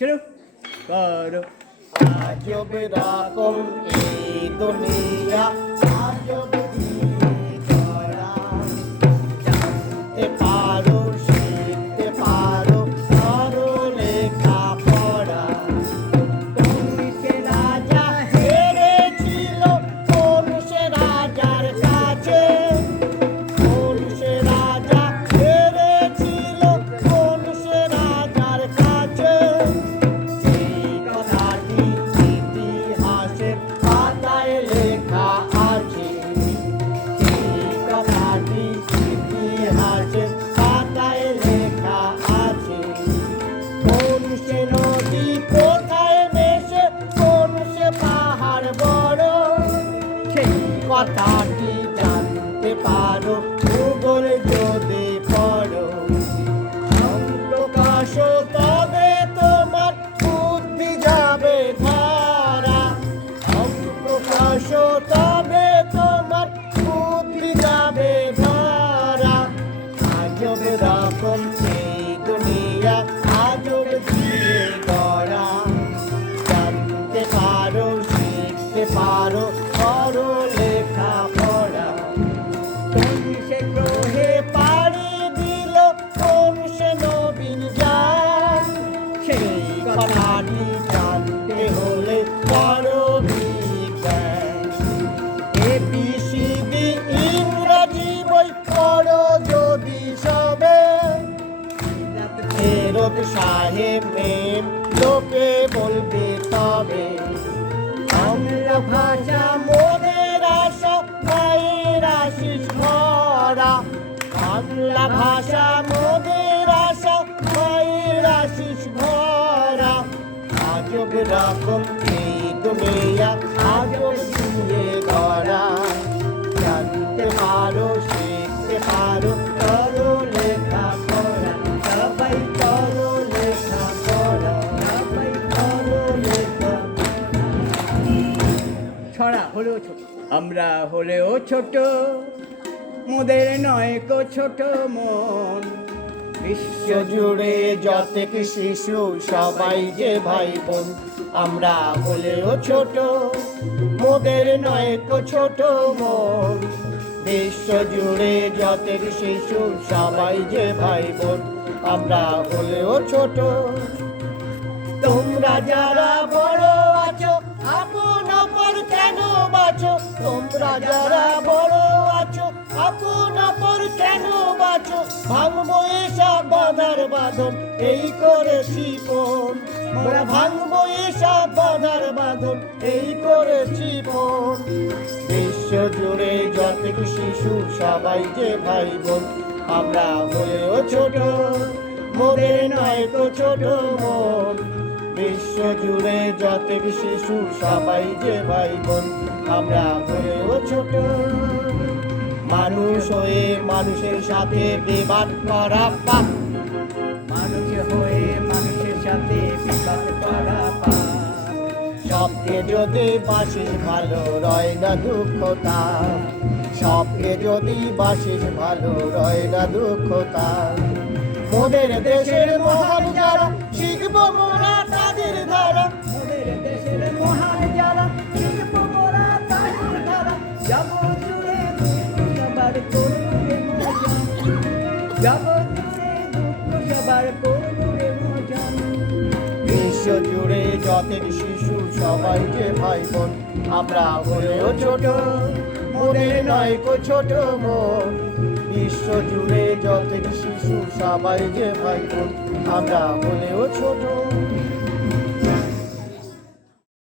শুরু করো আজব রকম এই দুনিয়া আজব ইতিহাসের পাতায় লেখা আছে। কোন সে নদী কোথায় মেশে কোন সে পাহাড় বড়। সেই কথাটি জানতে পারো? ভূগোল যদি পড়ো। প্রকাশ তবে তোমার বুদ্ধি যাবে ধারা। প্রকাশ তবে লোকে বলবে তবে, বাংলা ভাষা মোদের আশা আশিস ভরা। বাংলা ভাষা মোদের আশা আশিস ভরা। আজব রকম এই দুনিয়া আজব দিয়ে ধরা হলেও ছোট। আমরা হলেও ছোট, মোদের নয় কো ছোট মন। বিশ্ব জুড়ে যতেক শিশু, সবাই যে ভাই বোন আমরা হলেও ছোট, মোদের নয় কো ছোট মন। বিশ্ব জুড়ে যতেক শিশু, সবাই যে ভাই বোন আমরা হলেও ছোট। তোমরা যারা বড় বাছো তোমরা যারা বড় আছো, আপন অপর কেন বাছো ভাঙবো এসব বাধার বাঁধন, এই করে শিপন। আমরা ভাঙবো এসব বাধার বাঁধন, এই করে শিপন। বিশ্ব জুড়ে যত শিশু, সবাই যে ভাই বোন আমরা হলেও ছোট, মোদের নয় তো ছোট মন। বিশ্ব জুড়ে যত শিশু, সবাই যে ভাই বোন আমরা হলেও ছোট। মানুষ হয়ে মানুষের সাথে বিবাদ করা পাপ। মানুষ হয়ে মানুষের সাথে বিবাদ করা পাপ। সবকে যদি বাসিস ভালো, রয় না দুঃখতা। সবকে যদি বাসিস ভালো, রয় না দুঃখ তার মোদের দেশের মহান যারা, শিখব মোরা মজা বিশ্ব জুড়ে যতের শিশু সবাইকে ভাই বোন আমরা হলেও ছোট মনে নয় কো ছোট মন বিশ্ব জুড়ে যতের শিশু সবাইকে ভাই বোন আমরা হলেও ছোট